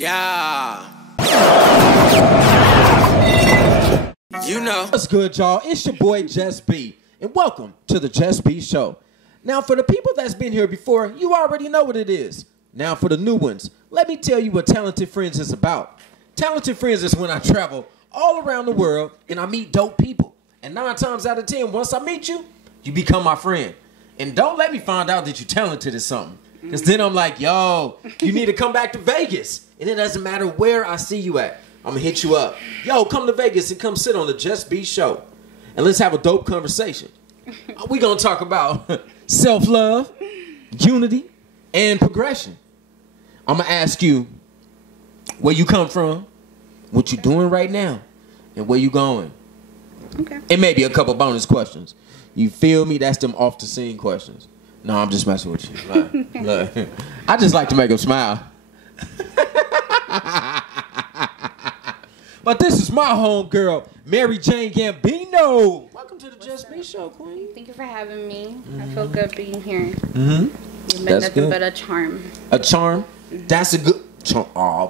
Yeah. You know. What's good, y'all? It's your boy, Just B, and welcome to the Just B Show. Now, for the people that's been here before, you already know what it is. Now, for the new ones, let me tell you what Talented Friends is about. Talented Friends is when I travel all around the world and I meet dope people. And 9 times out of 10, once I meet you, you become my friend. And don't let me find out that you're talented at something. Because then I'm like, yo, you need to come back to Vegas. And it doesn't matter where I see you at. I'm going to hit you up. Yo, come to Vegas and come sit on the Just B Show. And let's have a dope conversation. We're going to talk about self-love, unity, and progression. I'm going to ask you where you come from, what you doing right now, and where you going. Okay. And maybe a couple bonus questions. You feel me? That's them off the scene questions. No, I'm just messing with you. Look. I just like to make them smile. But this is my homegirl, Mary Jane Gambino. Welcome to the Just B Show, Queen. Thank you for having me. I feel good being here. Mm-hmm. You've been That's nothing good. but a charm. A charm? That's a good charm. Oh, All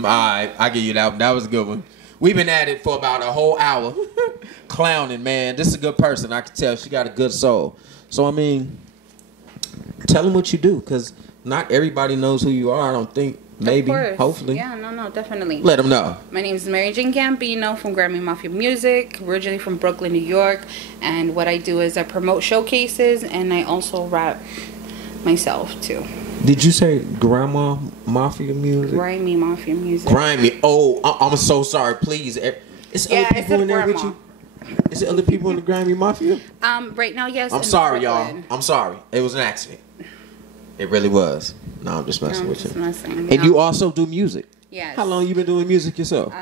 right, I give you that. That was a good one. We've been at it for about a whole hour. Clowning, man. This is a good person. I can tell she got a good soul. So, I mean, tell them what you do, because not everybody knows who you are, I don't think. Maybe, hopefully. Yeah, no, definitely. Let them know. My name is Mary Jane Gambino from Grammy Mafia Music, originally from Brooklyn, New York. And what I do is I promote showcases, and I also rap myself, too. Did you say Grandma Mafia Music? Grimy Mafia Music. Grimy. Oh, I'm so sorry. Please. It's other people in there with you? Is there other people in the Grimy Mafia? Right now, yes. I'm sorry, y'all. I'm sorry. It was an accident. It really was. No, I'm just messing with you. And you also do music? Yes. How long you been doing music yourself?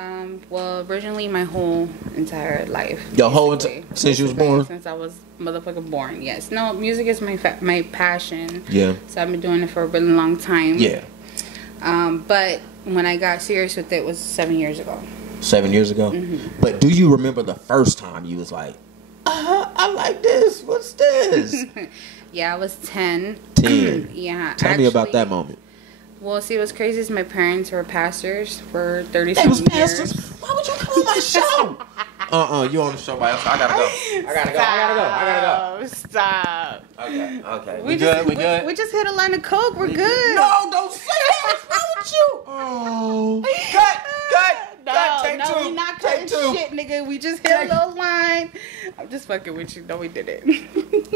Well, originally my whole entire life. Your whole since you was born? Since I was motherfucking born, yes. No, music is my passion. Yeah. So I've been doing it for a really long time. Yeah. But when I got serious with it was 7 years ago. 7 years ago? Mm-hmm. But do you remember the first time you was like, I like this. What's this? Yeah, I was 10. 10. Yeah. Tell me about that moment. Well, see, what's crazy is my parents were pastors for 30 They was years. pastors? Why would you come on my show? You on the show by yourself. I gotta go. Stop. Okay. We good? We just hit a line of coke. We're good. No, don't say that. What's wrong with you? Oh. Cut. No, we not cutting shit, nigga. We just hit a little line. I'm just fucking with you. No, we didn't.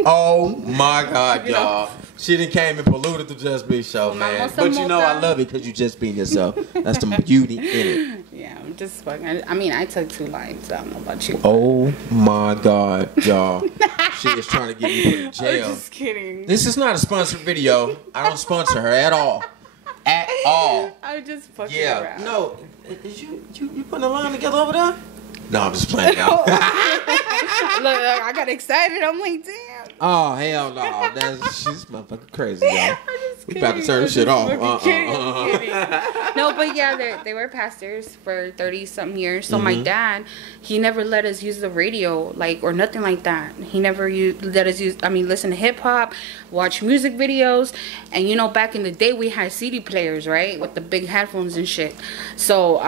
Oh my God, y'all. She done came and polluted the Just Be Show, man. But you know I love it because you just being yourself. That's the beauty in it. Yeah, I'm just fucking. I mean, I took 2 lines. I don't know about you. Oh my God, y'all. She is trying to get me put in jail. I'm just kidding. This is not a sponsored video. I don't sponsor her at all. At all. I'm just fucking around. No. Is you putting a line together over there? No, I'm just playing out. Look, I got excited. I'm like, damn. Oh, hell no. She's motherfucking crazy, y'all. We about to turn this shit off. No, but yeah, they were pastors for 30-something years. So my dad, he never let us use the radio, or nothing like that. He never let us listen to hip-hop, watch music videos. And, back in the day, we had CD players, right? With the big headphones and shit. So,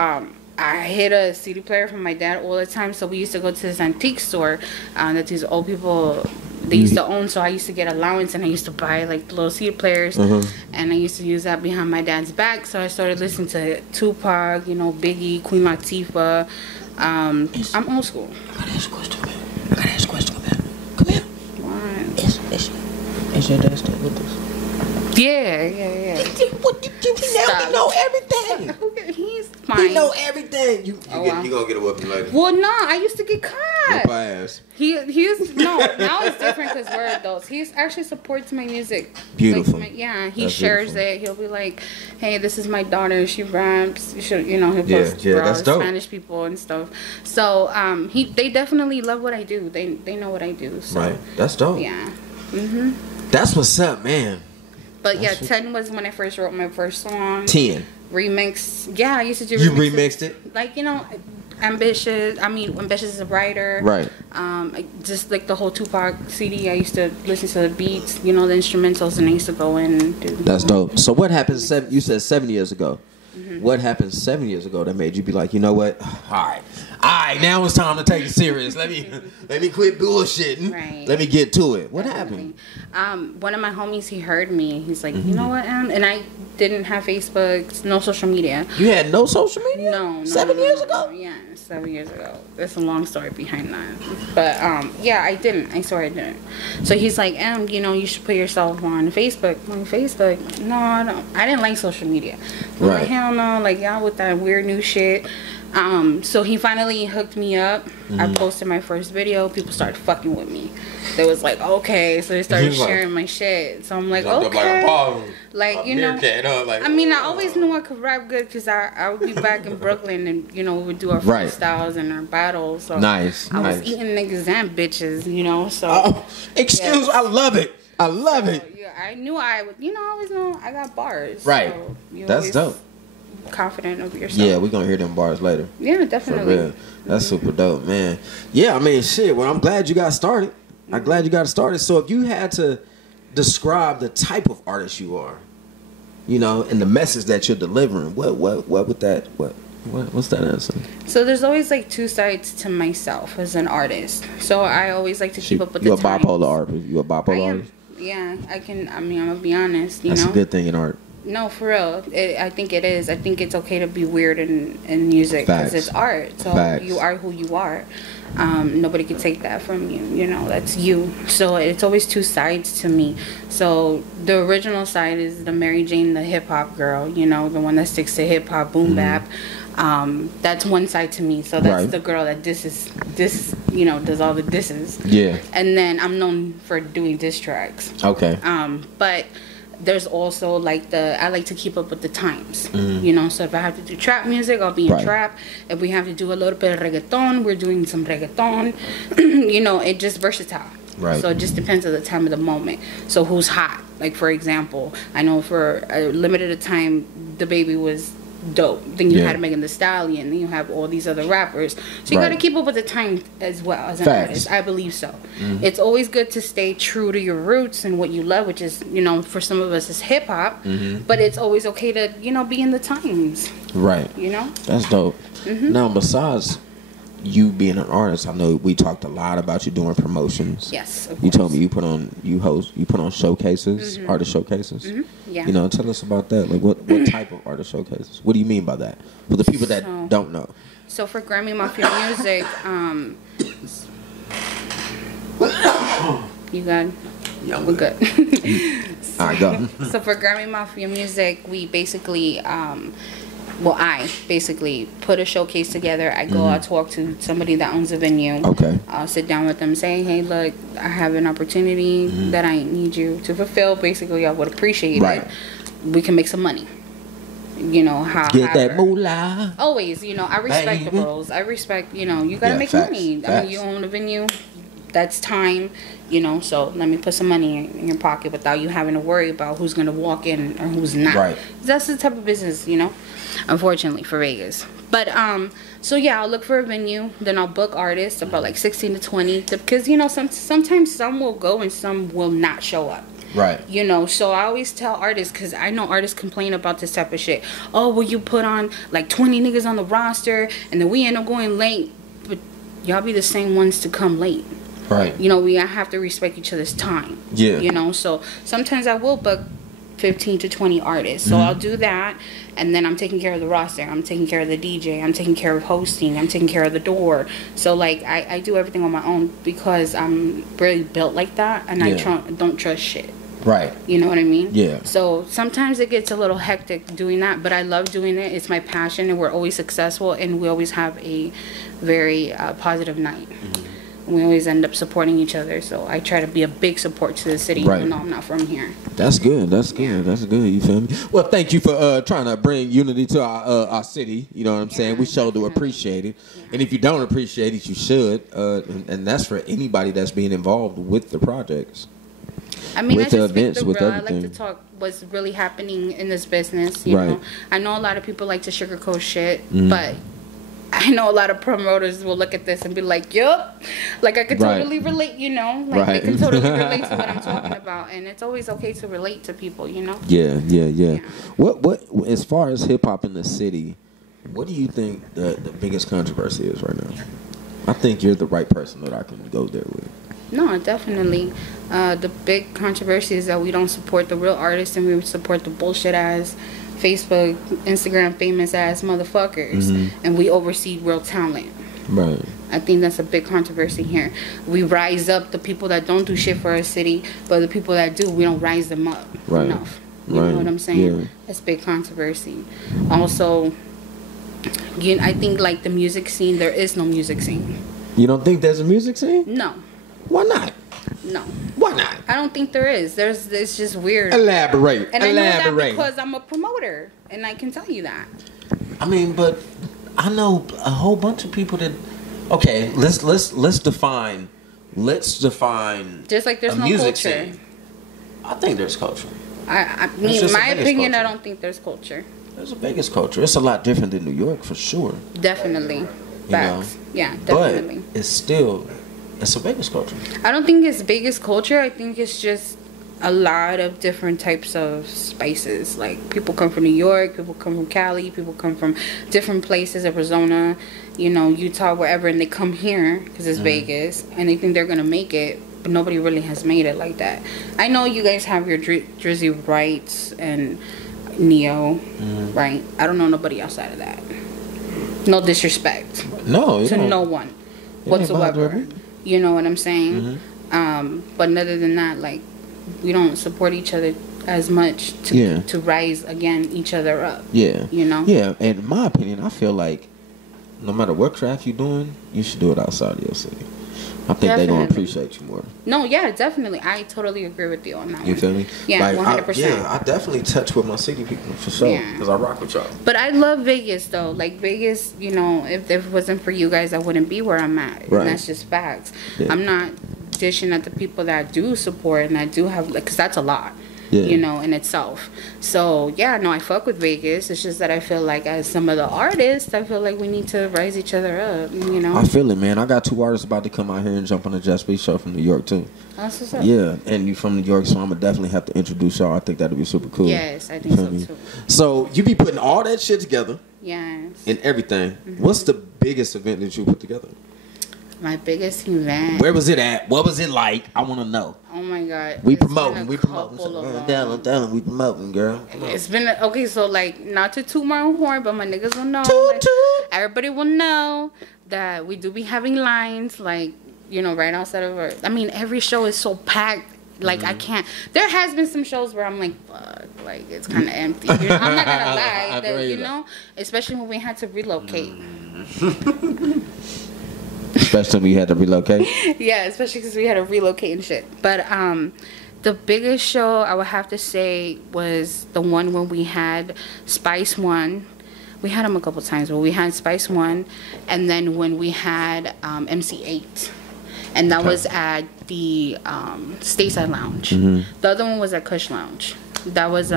I hid a CD player from my dad all the time. So we used to go to this antique store that these old people, they used to own. So I used to get allowance and I used to buy little CD players. And I used to use that behind my dad's back. So I started listening to Tupac, Biggie, Queen Latifah. I'm old school. I gotta ask a question, man. Come here. What? Is your dad still with us? Yeah. We know everything. He's fine. We know everything. You gonna get a whooping later. Well, no, I used to get caught. Whoop my ass. Now it's different because we're adults. He actually supports my music. Beautiful. He shares it. He'll be like, hey, this is my daughter. She raps. He'll post that's dope. Spanish people and stuff. So they definitely love what I do. They know what I do. So. Right. That's dope. Yeah. That's what's up, man. But 10 was when I first wrote my first song. 10. Remix. Yeah, I used to do You remixes. remixed it? Ambitious. I mean, Ambitious is a writer. Right. Just like the whole Tupac CD, I used to listen to the beats, you know, the instrumentals, and I used to go in and do. That's dope. So what happened? You said 7 years ago. Mm-hmm. What happened 7 years ago that made you be like, you know what? All right, now it's time to take it serious. Let me quit bullshitting. Right. Let me get to it. What happened? One of my homies, he heard me. He's like, you know what, Em? And I didn't have Facebook, no social media. You had no social media? No. 7 years ago? Yeah, 7 years ago. There's a long story behind that. But yeah, I didn't. I swear I didn't. So he's like, Em, you know, you should put yourself on Facebook. On Facebook? No, I don't. I didn't like social media. I'm like, hell no, like y'all with that weird new shit. So he finally hooked me up. I posted my first video. People started fucking with me. They was like, okay. So they started sharing my shit. So I'm like, okay. Like, you know. I mean, I always knew I could rap good because I would be back in Brooklyn and, you know, we would do our freestyles and our battles. So nice. I was eating niggas and bitches, you know. So. I love it. I love it. Yeah, I knew I would. You know, I always know I got bars. Right. So that's dope. Confident of yourself. Yeah, we're gonna hear them bars later. Yeah, definitely. For real. That's super dope, man. Yeah, I mean, shit. Well, I'm glad you got started. I'm glad you got started. So, if you had to describe the type of artist you are, you know, and the message that you're delivering, what would that what's that answer? So there's always like two sides to myself as an artist. So I always like to keep up with the times. You're a bipolar artist. You a bipolar artist? Yeah, I can. I mean, I'm gonna be honest. You That's know, a good thing in art. No, for real. I think it is. I think it's okay to be weird in music because it's art. So you are who you are. Nobody can take that from you. You know, that's you. So it's always two sides to me. So the original side is the Mary Jane, the hip hop girl. You know, the one that sticks to hip hop, boom bap. That's one side to me. So that's the girl that you know, does all the disses. Yeah. And then I'm known for doing diss tracks. Okay. But there's also like I like to keep up with the times, you know. So if I have to do trap music, I'll be in trap. If we have to do a little bit of reggaeton, we're doing some reggaeton. You know, it just versatile. Right. So it just depends on the time of the moment. So who's hot? Like for example, I know for a limited time, the baby was dope. Then you had Megan Thee Stallion. Then you have all these other rappers. So you got to keep up with the time as well as an artist. I believe so. It's always good to stay true to your roots and what you love, which is, you know, for some of us is hip hop. But it's always okay to, you know, be in the times. Right. You know. That's dope. Now, besides you being an artist, I know we talked a lot about you doing promotions. Yes. You told me you put on showcases, artist showcases. Yeah. You know, tell us about that. Like, what type of artist showcases? What do you mean by that? For the people that don't know. So for Grammy Mafia Music, you good? Yeah, we're good. All right, go. So for Grammy Mafia Music, we basically, I basically put a showcase together. I go out, talk to somebody that owns a venue. Okay. I'll sit down with them, say, hey, look, I have an opportunity that I need you to fulfill. Basically, I would appreciate it. We can make some money. You know, get that moolah. Always, you know, I respect the rules. I respect, you know, you got to make money. I mean, you own a venue. That's time, you know, so let me put some money in your pocket without you having to worry about who's going to walk in or who's not. Right. That's the type of business, you know, unfortunately for Vegas. But, so yeah, I'll look for a venue, then I'll book artists, about like 16 to 20, because, you know, sometimes some will go and some will not show up. Right. You know, so I always tell artists, because I know artists complain about this type of shit. Oh, well, you put on like 20 niggas on the roster and then we end up going late, but y'all be the same ones to come late. Right. You know, we have to respect each other's time. Yeah. You know, so sometimes I will book 15 to 20 artists. So I'll do that, and then I'm taking care of the roster. I'm taking care of the DJ. I'm taking care of hosting. I'm taking care of the door. So, like, I do everything on my own because I'm really built like that, and I don't trust shit. Right. You know what I mean? Yeah. So sometimes it gets a little hectic doing that, but I love doing it. It's my passion, and we're always successful, and we always have a very positive night. We always end up supporting each other, so I try to be a big support to the city, even though I'm not from here. That's good. That's good. Yeah. That's good. You feel me? Well, thank you for trying to bring unity to our city. You know what I'm saying? We sure do appreciate it. Yeah. And if you don't appreciate it, you should. And that's for anybody that's being involved with the projects. I mean, with the events, with everything. I like to talk what's really happening in this business. You know, I know a lot of people like to sugarcoat shit, but I know a lot of promoters will look at this and be like, yup, like I could totally relate, you know, like they can totally relate to what I'm talking about, and it's always okay to relate to people, you know. Yeah. What as far as hip hop in the city, what do you think the biggest controversy is right now? I think you're the right person that I can go there with. No, definitely. The big controversy is that we don't support the real artists and we support the bullshit ass Facebook, Instagram famous ass motherfuckers, and we oversee real talent. Right. I think that's a big controversy here. We rise up the people that don't do shit for our city, but the people that do, we don't rise them up enough. You know what I'm saying? Yeah. That's big controversy. Also, I think like the music scene, there is no music scene. You don't think there's a music scene? No. Why not? No. Why not? I don't think there is. It's just weird. Elaborate. And I know that because I'm a promoter, and I can tell you that. I mean, but I know a whole bunch of people that. Okay, let's define. Let's define. Just like there's no music culture. Scene. I think there's culture. I mean, in my opinion, culture. I don't think there's culture. There's a Vegas culture. It's a lot different than New York, for sure. Definitely. Facts. You know? Yeah, definitely. But it's still. It's a Vegas culture. I don't think it's Vegas culture. I think it's just a lot of different types of spices. Like, people come from New York, people come from Cali, people come from different places, Arizona, you know, Utah, wherever, and they come here because it's Vegas, and they think they're going to make it, but nobody really has made it like that. I know you guys have your Drizzy Wrights and Neo, right? I don't know nobody outside of that. No disrespect. No. To no one whatsoever. You know what I'm saying? But other than that, like, we don't support each other as much to rise again each other up. Yeah. You know? Yeah, and in my opinion, I feel like no matter what craft you're doing, you should do it outside of your city. I think they're going to appreciate you more. No, yeah, definitely. I totally agree with you on that one. You feel me? Yeah, like, 100%. I definitely touch with my city people, for sure, because I rock with y'all. But I love Vegas, though. Like, Vegas, you know, if it wasn't for you guys, I wouldn't be where I'm at. Right. And that's just facts. Yeah. I'm not dishing at the people that I do support and I do have, like, because that's a lot. Yeah. You know, in itself. So, yeah, no, I fuck with Vegas. It's just that I feel like as some of the artists, I feel like we need to rise each other up, you know? I feel it, man. I got 2 artists about to come out here and jump on the Just Be show from New York, too. That's what's up. Yeah, and you from New York, so I'm going to definitely have to introduce y'all. I think that'll be super cool. Yes, I think so, too. So, you be putting all that shit together. Yes. And everything. What's the biggest event that you put together? My biggest event. Where was it at? What was it like? I want to know. Oh my God. We promoting. We promoting. Tell them we promoting, girl. It's been okay. So like, not to toot my own horn, but my niggas will know. Like, everybody will know that we do be having lines, like, you know, right outside of our. I mean, every show is so packed. Like, I can't. There has been some shows where I'm like, fuck, like, it's kind of empty. You know? I'm not gonna lie, you know, especially when we had to relocate. Especially when you had to relocate? Yeah, especially because we had to relocate and shit. But the biggest show I would have to say was the one when we had Spice One. We had them a couple times, but we had Spice One. And then when we had MC8. And that was at the Stateside Lounge. The other one was at Kush Lounge. That was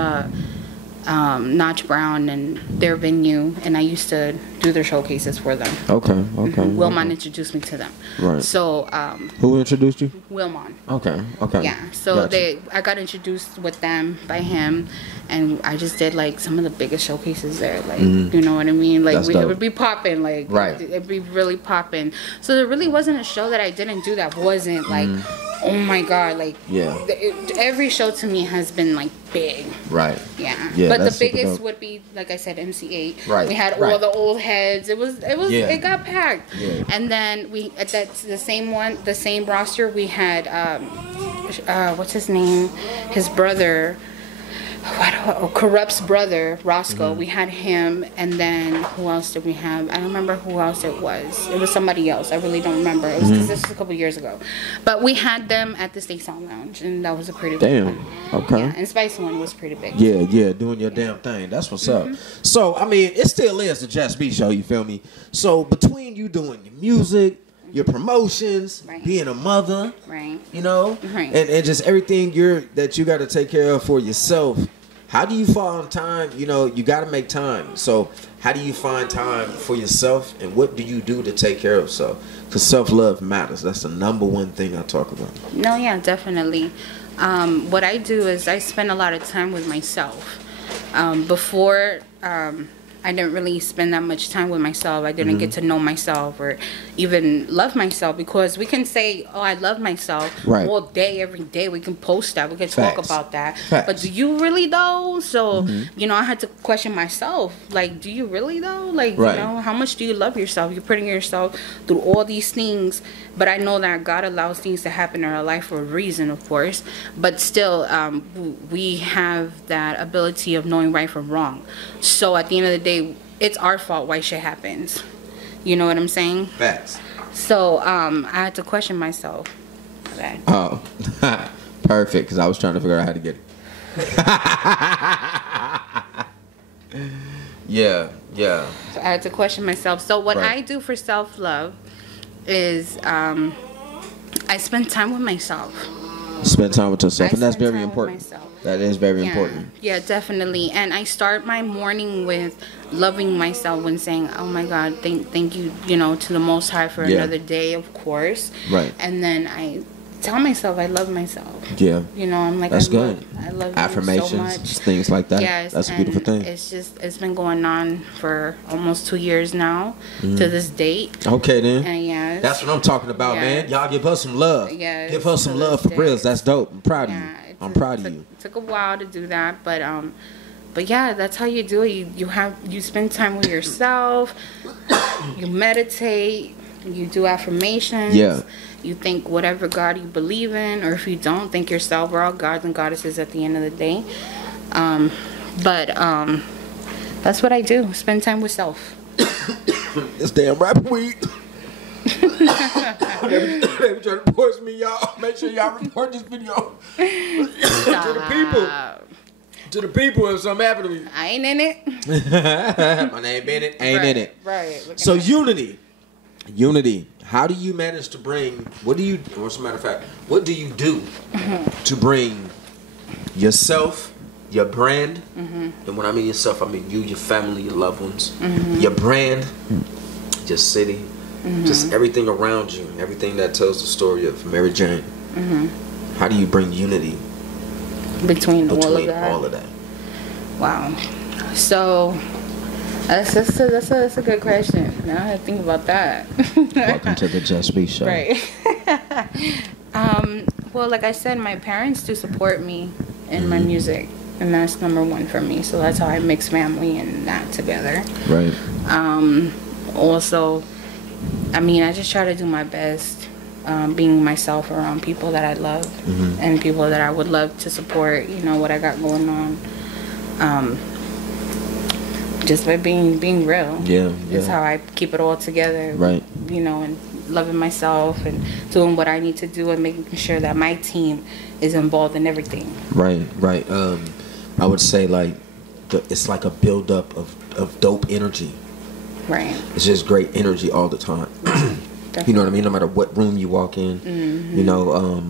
Notch Brown and their venue, and I used to do their showcases for them. Okay. Wilmon introduced me to them. Right. So who introduced you? Wilmon. Okay. Yeah. So I got introduced with them by him, and I just did like some of the biggest showcases there. Like, you know what I mean? Like, it would be popping. Like, it'd be really popping. So there really wasn't a show that I didn't do that wasn't like, oh my God, like, every show to me has been like big. Right. Yeah. But the biggest would be, like I said, MC8. Right. We had all the old heads. It got packed. Yeah. And then we at the same roster we had what's his name? His brother. Corrupt's brother, Roscoe. We had him, and then who else did we have? I don't remember who else it was. It was somebody else. I really don't remember. It was because this was a couple years ago. But we had them at the State Sound Lounge, and that was a pretty big one. Okay. Yeah, and Spice One was pretty big. Yeah, doing your damn thing. That's what's up. So, I mean, it still is the Just Be show, you feel me? So, between you doing your music, your promotions, being a mother, you know, and just everything that you got to take care of for yourself, How do you find time? You know, you got to make time. So how do you find time for yourself, and what do you do to take care of yourself? Because self-love matters. That's the number one thing I talk about. No, yeah, definitely. What I do is I spend a lot of time with myself. Before, I didn't really spend that much time with myself. I didn't get to know myself or even love myself, because we can say, oh, I love myself all day, every day. We can post that. We can talk about that. But do you really though? So, you know, I had to question myself. Like, do you really though? Like, you know, how much do you love yourself? You're putting yourself through all these things. But I know that God allows things to happen in our life for a reason, of course. But still, we have that ability of knowing right from wrong. So at the end of the day, it's our fault why shit happens. You know what I'm saying? Facts. So I had to question myself. Okay. Oh, perfect. Because I was trying to figure out how to get it. Yeah. So I had to question myself. So what I do for self-love is I spend time with myself. Spend time with yourself, and that's very important. That is very important. Yeah, definitely. And I start my morning with loving myself and saying, oh my God, thank you, you know, to the Most High for another day, of course. Right. And then I tell myself I love myself. Yeah. You know, I'm like, that's good. I love affirmations, you so much. Things like that. Yes, that's a beautiful thing. It's been going on for almost 2 years now to this date. Okay then. And yes, that's what I'm talking about, man. Y'all give her some love. Yes, give her some love for real. That's dope. I'm proud of you. I'm proud of you. It took a while to do that, but yeah, that's how you do it. You spend time with yourself. You meditate. You do affirmations. Yeah. You think whatever God you believe in, or if you don't, think yourself. We're all gods and goddesses at the end of the day. That's what I do. Spend time with self. This damn rap week. They be trying to force me, y'all. Make sure y'all report this video to the people. To the people, if something happened to me. I ain't in it. My name Bennett. Ain't in it. Right. So unity. How do you manage to bring? Or as a matter of fact, what do you do to bring yourself, your brand, and when I mean yourself, I mean you, your family, your loved ones, your brand, your city, just everything around you, everything that tells the story of Mary Jane. How do you bring unity between all of that? Wow. So that's a good question. Now I have to think about that. Welcome to the Just Be Show. Right. Well, like I said, my parents do support me in my music, and that's number one for me. So that's how I mix family and that together. Right. Also, I mean, I just try to do my best, being myself around people that I love and people that I would love to support. You know what I got going on. Just by being real. Yeah. That's how I keep it all together. Right. You know, and loving myself and doing what I need to do and making sure that my team is involved in everything. Right. I would say like it's like a buildup of dope energy. Right. It's just great energy all the time. You know what I mean? No matter what room you walk in, you know,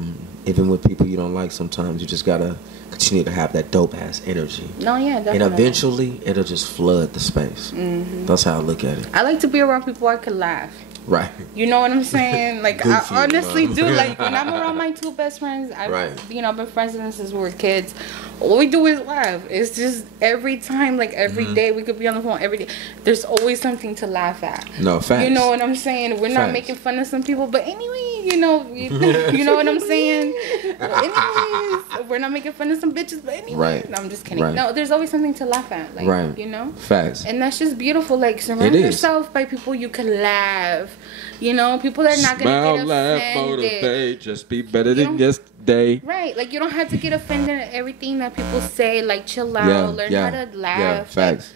even with people you don't like, sometimes you just gotta continue to have that dope ass energy. No, yeah, definitely. And eventually, it'll just flood the space. That's how I look at it. I like to be around people I can laugh. Right. You know what I'm saying? Like, goofy, I honestly do. Like, when I'm around my two best friends, I've been friends with them since we were kids. All we do is laugh. It's just every time, like every day, we could be on the phone every day. There's always something to laugh at. No, facts. You know what I'm saying? We're not making fun of some people, but anyway, you know what I'm saying? Anyways, we're not making fun of some bitches, but anyway. Right. No, I'm just kidding. Right. No, there's always something to laugh at. Like, you know? Facts. And that's just beautiful. Like, surround yourself by people you can laugh. You know, people are not going to get offended. Laugh, motivate, just be better than yesterday. Right. Like, you don't have to get offended at everything that people say. Like, chill out. Learn how to laugh. Yeah, facts.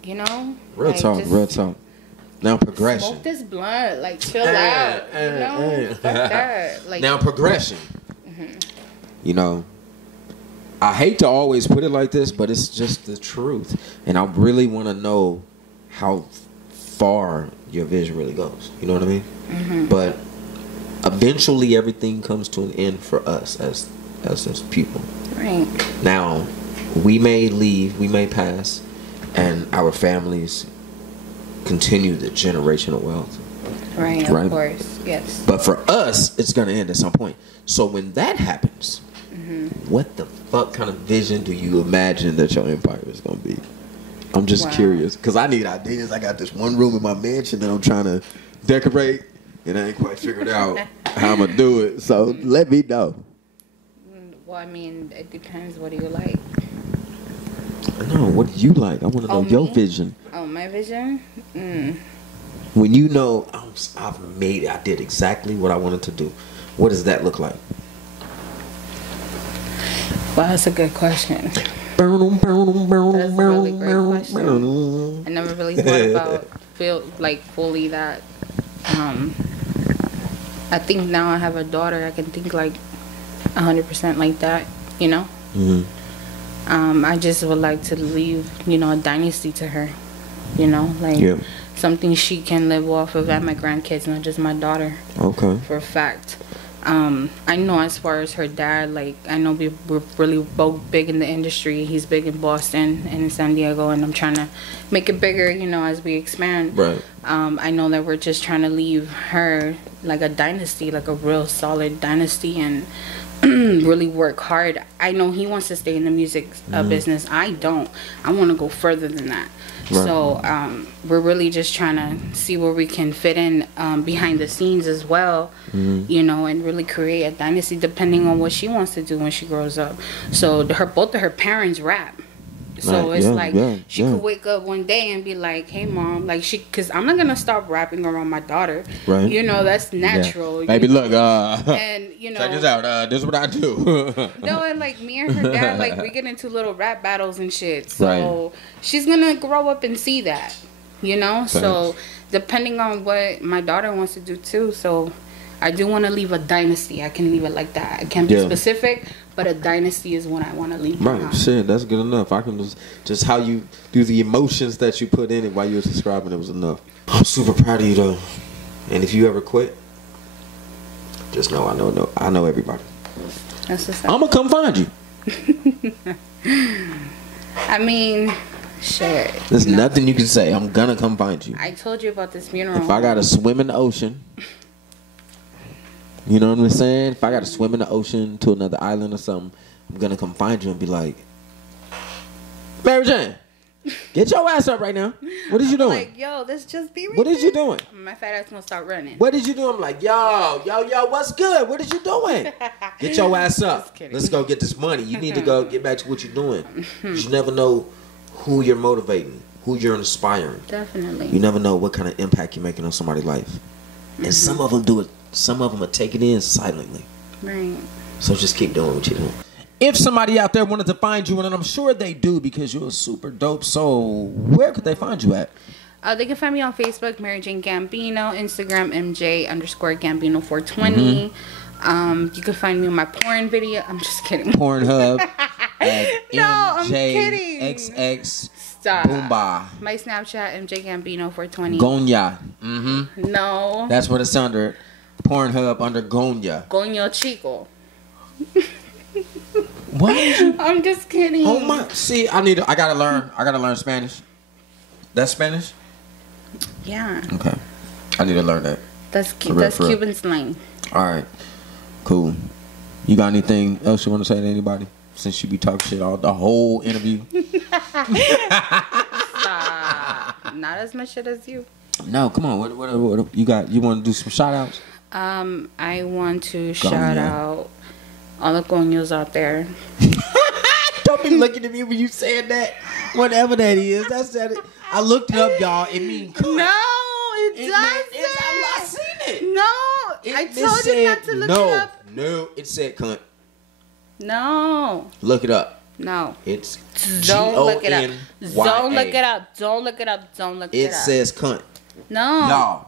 Like, you know? Real talk. Now progression. Smoke this blunt. Like, chill out. You know? Fuck that. Like, now progression. You know, I hate to always put it like this, but it's just the truth. And I really want to know how far your vision really goes. You know what I mean? But eventually everything comes to an end for us as people. Right. Now, we may leave, we may pass, and our families continue the generational wealth. Right, of course, yes. But for us, it's going to end at some point. So when that happens, what the fuck kind of vision do you imagine that your empire is going to be? I'm just curious, because I need ideas. I got this one room in my mansion that I'm trying to decorate, and I ain't quite figured out how I'm going to do it. So let me know. Well, I mean, it depends. What do you like? No, what do you like? I want to know your vision. Oh, my vision? When you know, I've made it, I did exactly what I wanted to do. What does that look like? Well, that's a good question. That's a really great question. I never really thought about fully that. I think now I have a daughter, I can think like 100% like that, you know? I just would like to leave, you know, a dynasty to her, you know? Like something she can live off of, and my grandkids, not just my daughter. Okay. For a fact. I know as far as her dad, like, I know we're really both big in the industry. He's big in Boston and in San Diego, and I'm trying to make it bigger, you know, as we expand. Right. I know that we're just trying to leave her like a dynasty, like a real solid dynasty, and really work hard. I know he wants to stay in the music business. I don't. I want to go further than that. Right. So we're really just trying to see where we can fit in behind the scenes as well, you know, and really create a dynasty depending on what she wants to do when she grows up. So both of her parents rap. So it's she could wake up one day and be like, "Hey, mom," like because I'm not gonna stop rapping around my daughter. Right. You know, that's natural. Yeah. Baby, look, and you know, check this out. This is what I do. No, and like me and her dad, like we get into little rap battles and shit. So she's gonna grow up and see that. You know, so depending on what my daughter wants to do too. So I do want to leave a dynasty. I can leave it like that. I can't be specific. But a dynasty is what I want to leave. Right, shit, that's good enough. I can just how you do the emotions that you put in it while you were describing it was enough. I'm super proud of you though. And if you ever quit, just know I know everybody. That's what's up. I'm gonna come find you. I mean, shit. There's nothing you can say. I'm gonna come find you. I told you about this funeral. If I gotta swim in the ocean. You know what I'm saying? If I got to swim in the ocean to another island or something, I'm going to come find you and be like, Mary Jane, get your ass up right now. What is you doing? Like, yo, let's just be What is you doing? My fat ass going to start running. What is you doing? I'm like, yo, what's good? What is you doing? Get your ass up. Let's go get this money. You need to go get back to what you're doing. You never know who you're motivating, who you're inspiring. Definitely. You never know what kind of impact you're making on somebody's life. And some of them do it. Some of them will take it in silently. Right. So just keep doing what you're doing. If somebody out there wanted to find you, and I'm sure they do because you're a super dope soul, where could they find you at? They can find me on Facebook, Mary Jane Gambino, Instagram, MJ_Gambino420. You can find me on my porn video. I'm just kidding. Pornhub. No, I'm kidding. XX. Stop. Boomba. My Snapchat, MJ_Gambino420. Gonya. No. That's what it's under. Pornhub under Gonya. Goño Chico. What? I'm just kidding. Oh my! See, I gotta learn Spanish. That's Spanish. Yeah. Okay. I need to learn that. That's Cuban slang. All right. Cool. You got anything else you want to say to anybody? Since you be talking shit all the whole interview. Not as much shit as you. No, come on. What you got? You want to do some shout outs? I want to shout out all the coños out there. Don't be looking at me when you said that. Whatever that is. That's that. I looked it up, y'all. It means cunt. No, it doesn't. I seen it. No, I told you not to look it up. No, it said cunt. No. Look it up. No. It's Don't look it up. Don't look it up. Don't look it up. Don't look it up. It says cunt. No.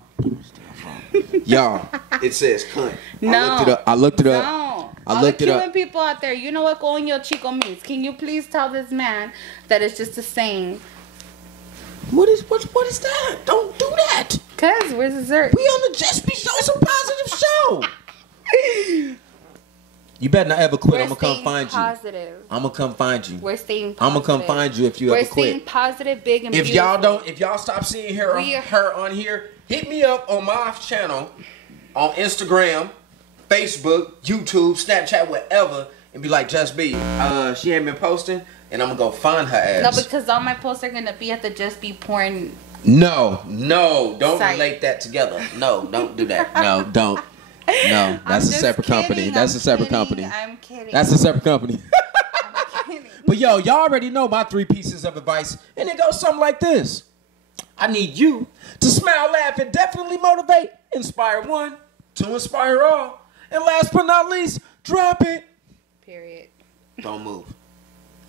Y'all, it says cunt. No. I looked it up. No. I looked it up. All the Cuban people out there, you know what coño chico means. Can you please tell this man that it's just a saying? What is that? Don't do that. Cause where's dessert? We on the Just Be Show. It's a positive show. You better not ever quit. We're I'm gonna come staying find positive. you. I'm gonna come find you. We're staying positive. I'm gonna come find you if you We're ever quit. staying positive, big and If beautiful. if y'all stop seeing her on here, hit me up on my channel on Instagram, Facebook, YouTube, Snapchat, whatever, and be like, Just B, she ain't been posting, and I'm gonna go find her ass. No, because all my posts are gonna be at the Just Be Porn. No, don't site. relate that together. No, don't do that. No, don't. No, that's a separate company. That's a separate company. I'm kidding. That's a separate company. I'm kidding. But yo, y'all already know my 3 pieces of advice, and it goes something like this. I need you to smile, laugh, and definitely motivate. Inspire one, to inspire all. And last but not least, drop it. Period. Don't move.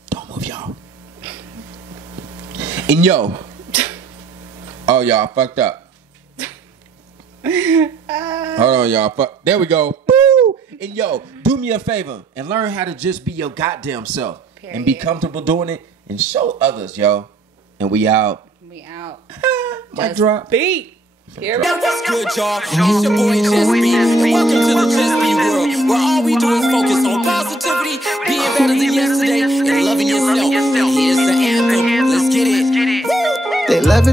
Don't move, y'all. And yo. Oh, y'all fucked up. Hold on, y'all. There we go. Woo! And yo, do me a favor and learn how to just be your goddamn self. Period. And be comfortable doing it and show others, yo. And we out. We out. Mic drop. Beat. Here we Yo, go. what's good, y'all? It's your boy Just B. And welcome to the Just B world, where all we do is focus on positivity, being better than yesterday, and loving yourself. And here's the anthem. Let's get it. They love it.